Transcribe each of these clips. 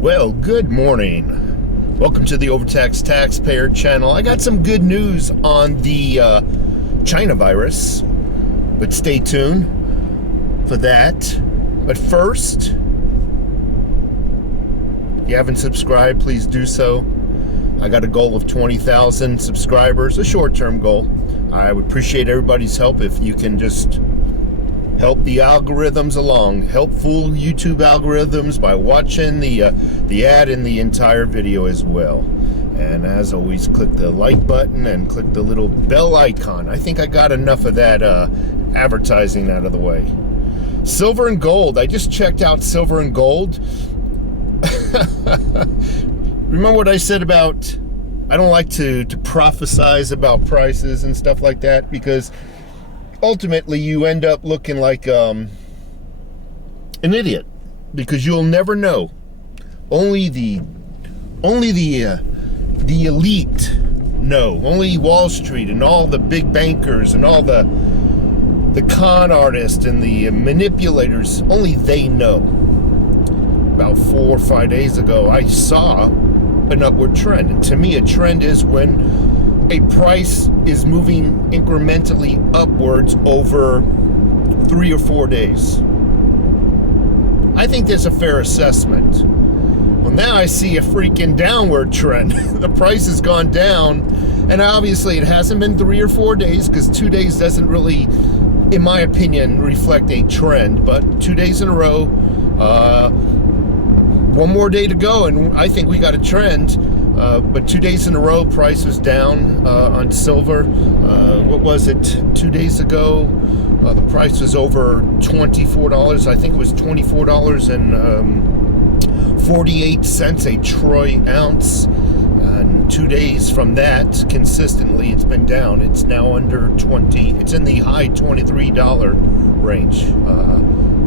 Well, good morning. Welcome to the Overtaxed Taxpayer channel. I got some good news on the China virus, but stay tuned for that. But first, if you haven't subscribed, please do so. I got a goal of 20,000 subscribers, a short-term goal. I would appreciate everybody's help if you can just help the algorithms along. Help fool YouTube algorithms by watching the ad in the entire video as well. And as always, click the like button and click the little bell icon. I think I got enough of that advertising out of the way. Silver and gold. I just checked out silver and gold. Remember what I said about I don't like to prophesize about prices and stuff like that, because ultimately you end up looking like an idiot, because you'll never know. Only the elite know. Only Wall Street and all the big bankers and all the con artists and the manipulators, only they know. About 4 or 5 days ago, I saw an upward trend. And to me, a trend is when a price is moving incrementally upwards over 3 or 4 days. I think there's a fair assessment. Well, now I see a freaking downward trend. The price has gone down, and obviously it hasn't been 3 or 4 days, because 2 days doesn't really, in my opinion, reflect a trend. But 2 days in a row, one more day to go, and I think we got a trend. But 2 days in a row, price was down on silver. What was it? 2 days ago, the price was over $24. I think it was $24.48 a troy ounce. And 2 days from that, consistently, it's been down. It's now under 20. It's in the high $23 range.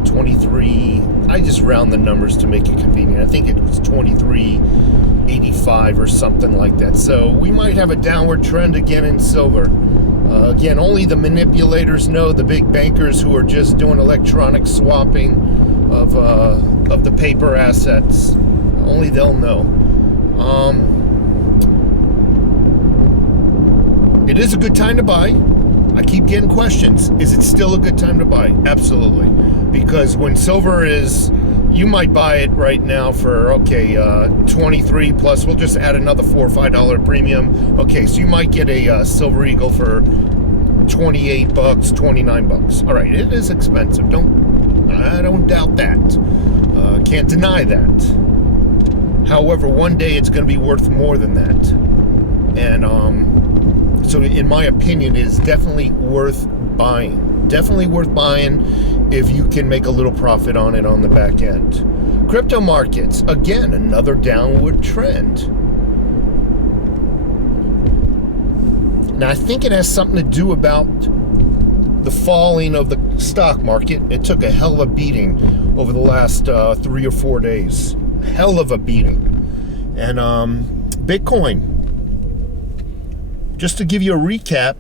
23. I just round the numbers to make it convenient. I think it was 23.85 or something like that. So we might have a downward trend again in silver. Again, only the manipulators know, the big bankers who are just doing electronic swapping of the paper assets. Only they'll know. It is a good time to buy. I keep getting questions. Is it still a good time to buy? Absolutely. Because when silver is, you might buy it right now for, 23 plus, we'll just add another $4 or $5 premium. Okay, so you might get a Silver Eagle for $28, $29. All right, it is expensive. I don't doubt that. Can't deny that. However, one day it's going to be worth more than that. And so in my opinion, it is definitely worth buying. Definitely worth buying if you can make a little profit on it on the back end. Crypto markets, again, another downward trend. Now, I think it has something to do about the falling of the stock market. It took a hell of a beating over the last 3 or 4 days. Hell of a beating. And Bitcoin. Just to give you a recap,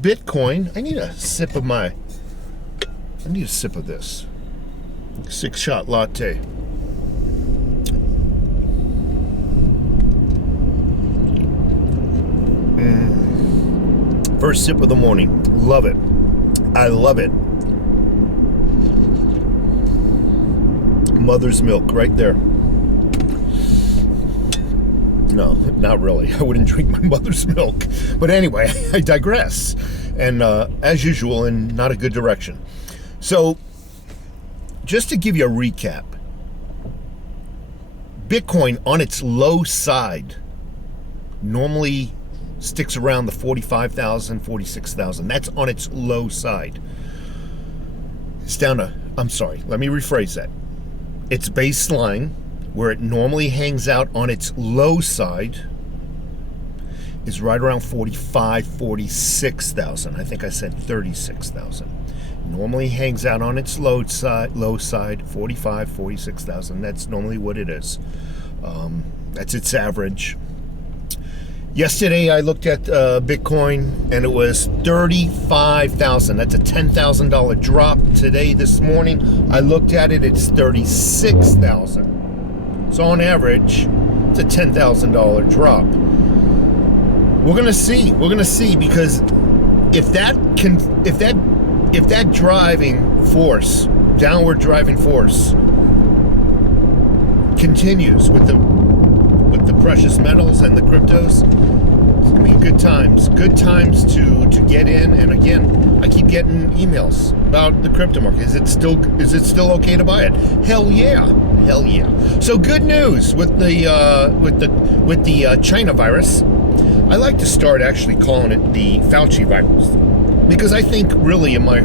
Bitcoin, I need a sip of this 6-shot latte. First sip of the morning. Love it. I love it. Mother's milk right there. No, not really. I wouldn't drink my mother's milk. But anyway, I digress. And as usual, in not a good direction. So, just to give you a recap, Bitcoin on its low side normally sticks around the 45,000, 46,000. That's on its low side. It's down to, let me rephrase that. Its baseline, where it normally hangs out on its low side, is right around 45, 46,000. I think I said 36,000. Normally hangs out on its low side, 45, 46,000. That's normally what it is. That's its average. Yesterday I looked at Bitcoin and it was 35,000. That's a $10,000 drop. Today, this morning, I looked at it, it's 36,000. So on average, it's a $10,000 drop. We're gonna see. We're gonna see, because if that driving force, downward driving force, continues with the precious metals and the cryptos, it's gonna be good times. Good times to get in. And again, I keep getting emails about the crypto market. Is it still okay to buy it? Hell yeah. Hell yeah. So good news with the China virus. I like to start actually calling it the Fauci virus, because I think really in my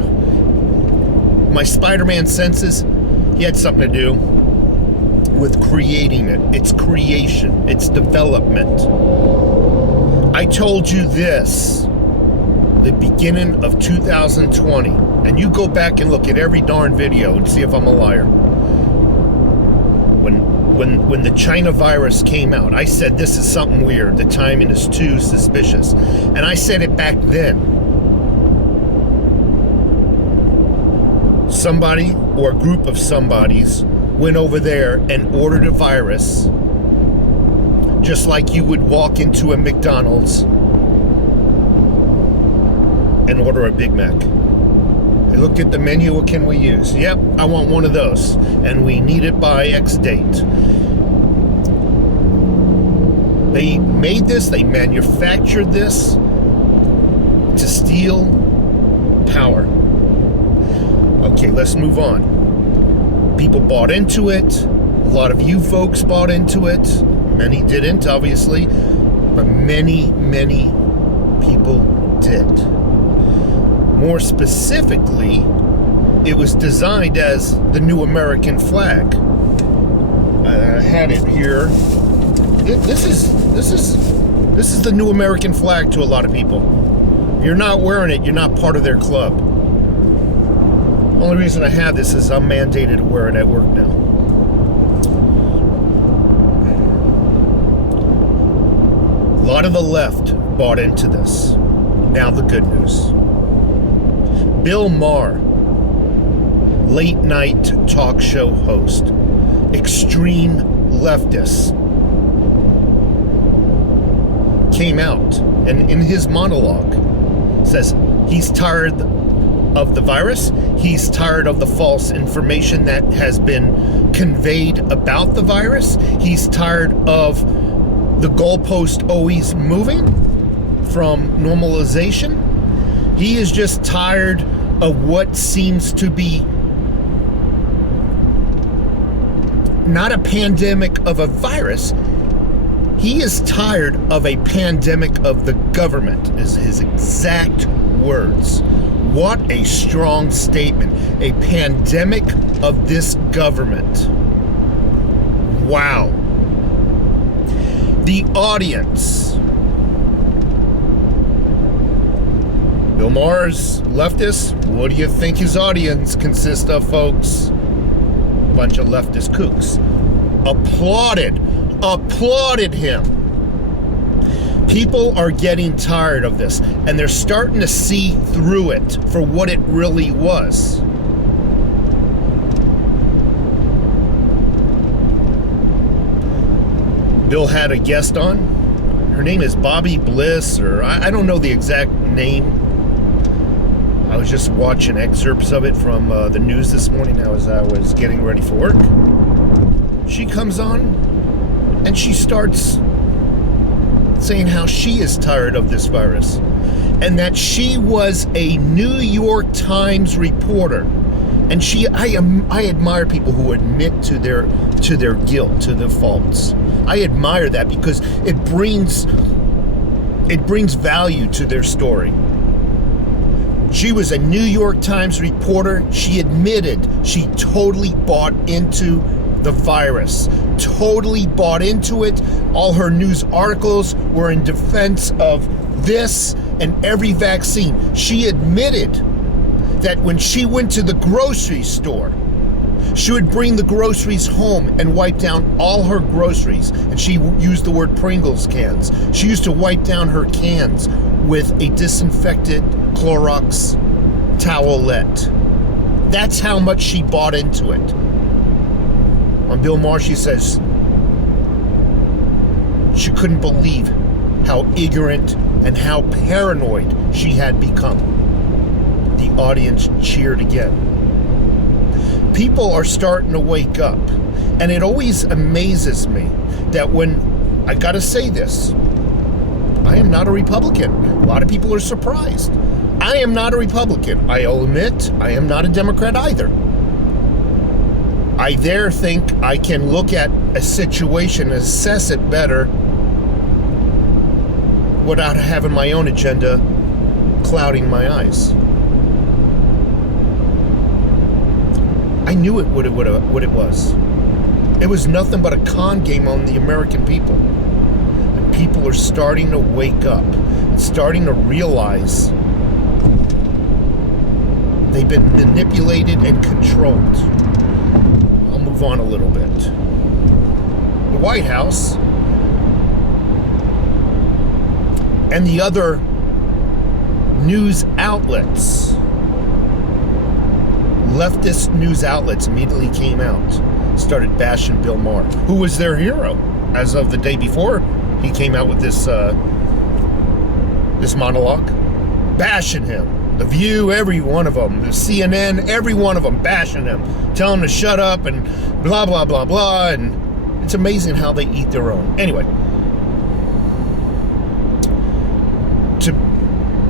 Spider-Man senses, he had something to do with creating it. It's creation. It's development. I told you this the beginning of 2020, and you go back and look at every darn video and see if I'm a liar. When the China virus came out, I said this is something weird. The timing is too suspicious. And I said it back then. Somebody or a group of somebodies went over there and ordered a virus, just like you would walk into a McDonald's and order a Big Mac. They looked at the menu, what can we use? Yep, I want one of those. And we need it by X date. They made this, they manufactured this to steal power. Okay, let's move on. People bought into it. A lot of you folks bought into it. Many didn't, obviously. But many, many people did. More specifically, it was designed as the new American flag. I had it here. This is the new American flag to a lot of people. If you're not wearing it, you're not part of their club. Only reason I have this is I'm mandated to wear it at work now. A lot of the left bought into this. Now the good news. Bill Maher, late night talk show host, extreme leftist, came out and in his monologue says he's tired of the virus. He's tired of the false information that has been conveyed about the virus. He's tired of the goalpost always moving from normalization. He is just tired of what seems to be not a pandemic of a virus. He is tired of a pandemic of the government, is his exact words. What a strong statement. A pandemic of this government. Wow. The audience. Bill Maher's leftists. What do you think his audience consists of, folks? Bunch of leftist kooks. Applauded him. People are getting tired of this, and they're starting to see through it for what it really was. Bill had a guest on. Her name is Bobby Bliss, or I don't know the exact name. I was just watching excerpts of it from the news this morning as I was getting ready for work. She comes on and she starts saying how she is tired of this virus and that she was a New York Times reporter. And I admire people who admit to their guilt, to their faults. I admire that because it brings value to their story. She was a New York Times reporter. She admitted she totally bought into the virus, totally bought into it. All her news articles were in defense of this and every vaccine. She admitted that when she went to the grocery store, she would bring the groceries home and wipe down all her groceries. And she used the word Pringles cans. She used to wipe down her cans with a disinfected Clorox towelette. That's how much she bought into it. On Bill Maher, she says she couldn't believe how ignorant and how paranoid she had become. The audience cheered again. People are starting to wake up. And it always amazes me that when, I gotta say this, I am not a Republican. A lot of people are surprised. I am not a Republican. I'll admit I am not a Democrat either. I there think I can look at a situation and assess it better without having my own agenda clouding my eyes. I knew what it was. It was nothing but a con game on the American people. And people are starting to wake up, starting to realize they've been manipulated and controlled. I'll move on a little bit. The White House and the other news outlets, leftist news outlets, immediately came out, started bashing Bill Maher, who was their hero as of the day before he came out with this monologue, bashing him. The View, every one of them, the CNN, every one of them bashing him, telling him to shut up and blah, blah, blah, blah. And it's amazing how they eat their own. Anyway,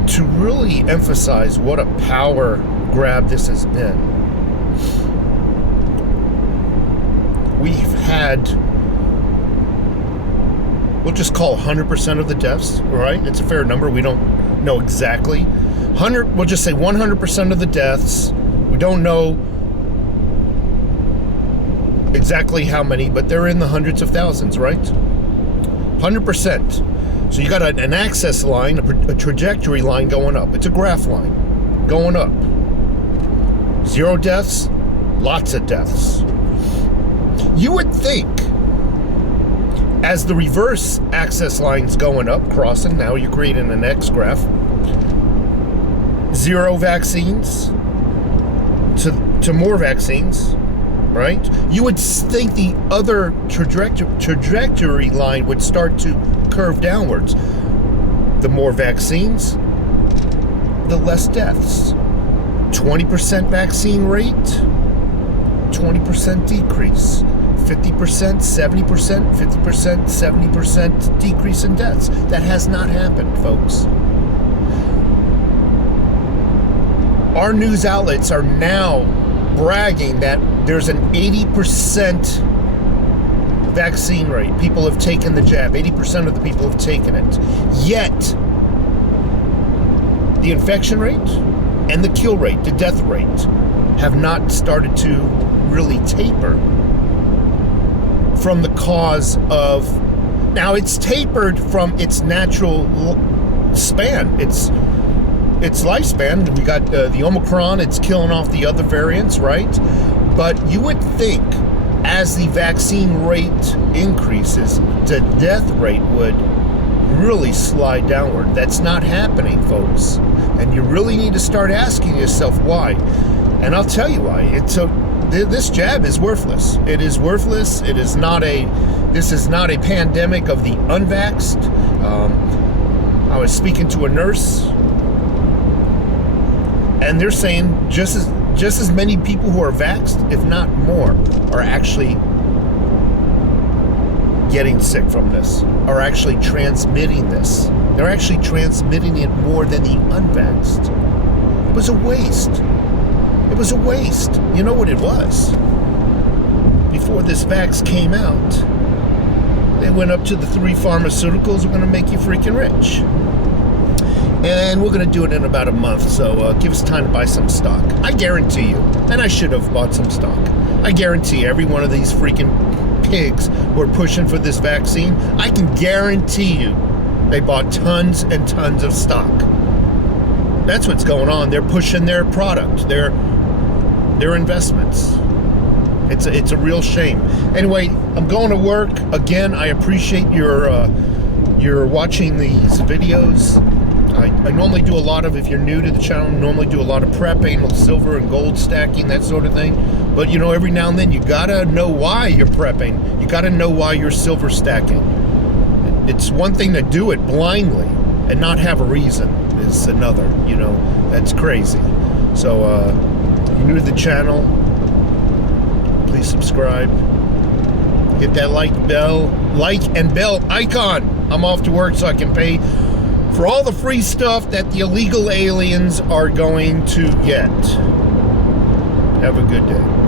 to really emphasize what a power grab this has been, we've had, we'll just call 100% of the deaths, right? It's a fair number. We don't know exactly. We'll just say 100% of the deaths. We don't know exactly how many, but they're in the hundreds of thousands, right? 100%. So you got an access line, a trajectory line going up. It's a graph line going up. 0 deaths, lots of deaths. You would think, as the reverse access line's going up, crossing, now you're creating an X graph, 0 vaccines to more vaccines, right? You would think the other trajectory line would start to curve downwards. The more vaccines, the less deaths. 20% vaccine rate, 20% decrease. 50%, 70%, 50%, 70% decrease in deaths. That has not happened, folks. Our news outlets are now bragging that there's an 80% vaccine rate. People have taken the jab. 80% of the people have taken it. Yet, the infection rate and the kill rate, the death rate, have not started to really taper from the cause of... Now, it's tapered from its natural span. Its lifespan. We got the Omicron, it's killing off the other variants, right? But you would think as the vaccine rate increases, the death rate would really slide downward. That's not happening, folks. And you really need to start asking yourself why. And I'll tell you why. This jab is worthless. It is worthless. This is not a pandemic of the unvaxxed. I was speaking to a nurse, and they're saying just as many people who are vaxxed, if not more, are actually getting sick from this, are actually transmitting this. They're actually transmitting it more than the unvaxxed. It was a waste. It was a waste. You know what it was? Before this vax came out, they went up to the 3 pharmaceuticals. We're going to make you freaking rich. And we're going to do it in about a month, so give us time to buy some stock. I guarantee you, and I should have bought some stock, I guarantee every one of these freaking pigs who are pushing for this vaccine, I can guarantee you they bought tons and tons of stock. That's what's going on. They're pushing their product, their investments. It's a real shame. Anyway, I'm going to work. Again, I appreciate your watching these videos. I normally do a lot of, if you're new to the channel, normally do a lot of prepping, silver and gold stacking, that sort of thing. But, you know, every now and then you gotta know why you're prepping. You gotta know why you're silver stacking. It's one thing to do it blindly and not have a reason is another, you know, that's crazy. So, if you're new to the channel, please subscribe. Hit that like and bell icon. I'm off to work so I can pay for all the free stuff that the illegal aliens are going to get. Have a good day.